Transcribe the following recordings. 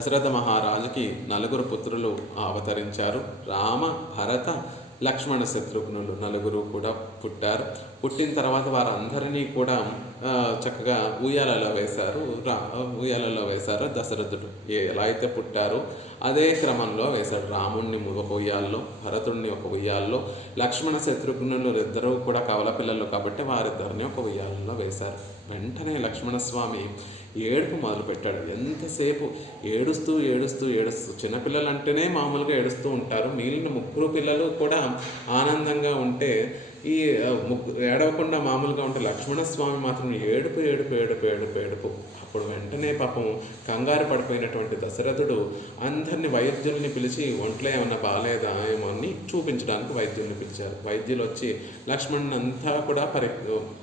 దశరథ మహారాజుకి నలుగురు పుత్రులు అవతరించారు. రామ భరత లక్ష్మణ శత్రుఘ్నులు నలుగురు కూడా పుట్టారు. పుట్టిన తర్వాత వారందరినీ కూడా చక్కగా ఉయ్యాలలో వేశారు. రా ఉయ్యాలలో వేశారు దశరథుడు. ఎలా అయితే పుట్టారో అదే క్రమంలో వేశాడు. రాముణ్ణి ఒక ఉయ్యాల్లో భరతుడిని ఒక ఉయ్యాల్లో లక్ష్మణ శత్రుఘ్నులు ఇద్దరు కూడా కవల పిల్లలు కాబట్టి వారిద్దరిని ఒక ఉయ్యాలలో వేశారు. వెంటనే లక్ష్మణస్వామి ఏడుపు మొదలుపెట్టాడు ఎంతసేపు? ఏడుస్తూ ఏడుస్తూ ఏడుస్తూ. చిన్నపిల్లలు అంటేనే మామూలుగా ఏడుస్తూ ఉంటారు. మిగిలిన ముగ్గురు పిల్లలు కూడా ఆనందంగా ఉంటే ఈ ఏడవకుండా మామూలుగా ఉంటే లక్ష్మణస్వామి మాత్రం ఏడుపు ఏడుపు ఏడుపు ఏడుపు ఏడుపు. అప్పుడు వెంటనే పాపం కంగారు పడిపోయినటువంటి దశరథుడు అందరిని వైద్యుల్ని పిలిచి ఒంట్లో ఏమన్నా బాగాలేదా ఏమో అని చూపించడానికి వైద్యుల్ని పిలిచారు. వైద్యులు వచ్చి లక్ష్మణ్ అంతా కూడా పరి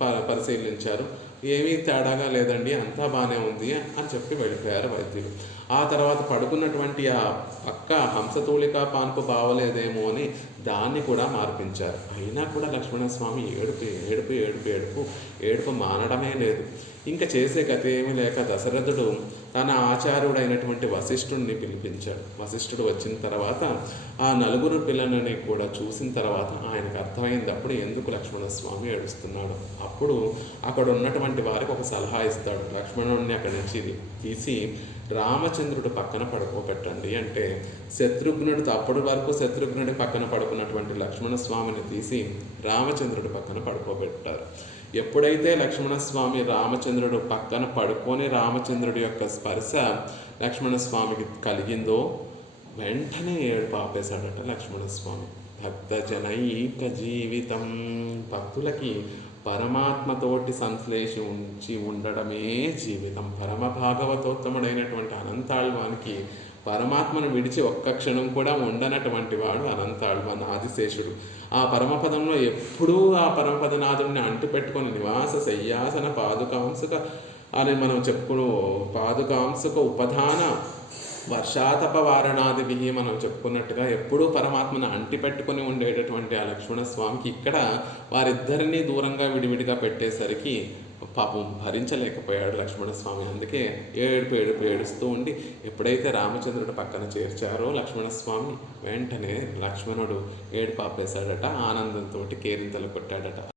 ప- పరిశీలించారు. ఏమీ తేడాగా లేదండి అంతా బాగానే ఉంది అని చెప్పి వెళ్ళిపోయారు వైద్యులు. ఆ తర్వాత పడుకున్నటువంటి ఆ పక్క హంసతూలిక పాన్పు బావలేదేమో అని దాన్ని కూడా మార్పించారు. అయినా కూడా లక్ష్మణస్వామి ఏడుపు ఏడుపు ఏడుపు ఏడుపు ఏడుపు మానడమే లేదు. ఇంకా చేసే గత ఏమీ లేక దశరథుడు తన ఆచార్యుడైనటువంటి వశిష్ఠుడిని పిలిపించాడు. వశిష్ఠుడు వచ్చిన తర్వాత ఆ నలుగురు పిల్లలని కూడా చూసిన తర్వాత ఆయనకు అర్థమైంది అప్పుడు ఎందుకు లక్ష్మణస్వామి ఏడుస్తున్నాడు? అప్పుడు అక్కడ ఉన్నటువంటి వారికి ఒక సలహా ఇస్తాడు. లక్ష్మణుడిని అక్కడి నుంచి తీసి రామచంద్రుడు పక్కన పడుకోబెట్టండి అంటే శత్రుఘ్నుడు అప్పటి వరకు శత్రుఘ్నుడి పక్కన పడుకున్నటువంటి లక్ష్మణస్వామిని తీసి రామచంద్రుడి పక్కన పడుకోబెట్టారు. ఎప్పుడైతే లక్ష్మణస్వామి రామచంద్రుడు పక్కన పడుకొని రామచంద్రుడి యొక్క స్పర్శ లక్ష్మణస్వామికి కలిగిందో వెంటనే ఏడు పాపేశాడట లక్ష్మణస్వామి. భక్త జనైక జీవితం భక్తులకి పరమాత్మతోటి సంశ్లేషి ఉంచి ఉండడమే జీవితం. పరమ భాగవతోత్తముడైనటువంటి అనంతాళ్వానికి పరమాత్మను విడిచి ఒక్క క్షణం కూడా ఉండనటువంటి వాడు అనంతాళ్వాన్ ఆదిశేషుడు. ఆ పరమపదంలో ఎప్పుడూ ఆ పరమపదనాథుడిని అంటుపెట్టుకొని నివాస శయ్యాసన పాదుకాంసుక అని మనం చెప్పుకును పాదుకాంసుక ఉపధాన వర్షాతపవారణాదివి మనం చెప్పుకున్నట్టుగా ఎప్పుడూ పరమాత్మను అంటిపెట్టుకొని ఉండేటటువంటి ఆ లక్ష్మణ స్వామికి ఇక్కడ వారిద్దరినీ దూరంగా విడివిడిగా పెట్టేసరికి పాపం భరించలేకపోయాడు లక్ష్మణ స్వామి. అందుకే ఏడుపు ఏడుపు ఏడుస్తూ ఉండి ఎప్పుడైతే రామచంద్రుడు పక్కన చేర్చారో లక్ష్మణ స్వామి వెంటనే లక్ష్మణుడు ఏడుపు ఆపేశాడట ఆనందంతో కేరింతలు కొట్టాడట.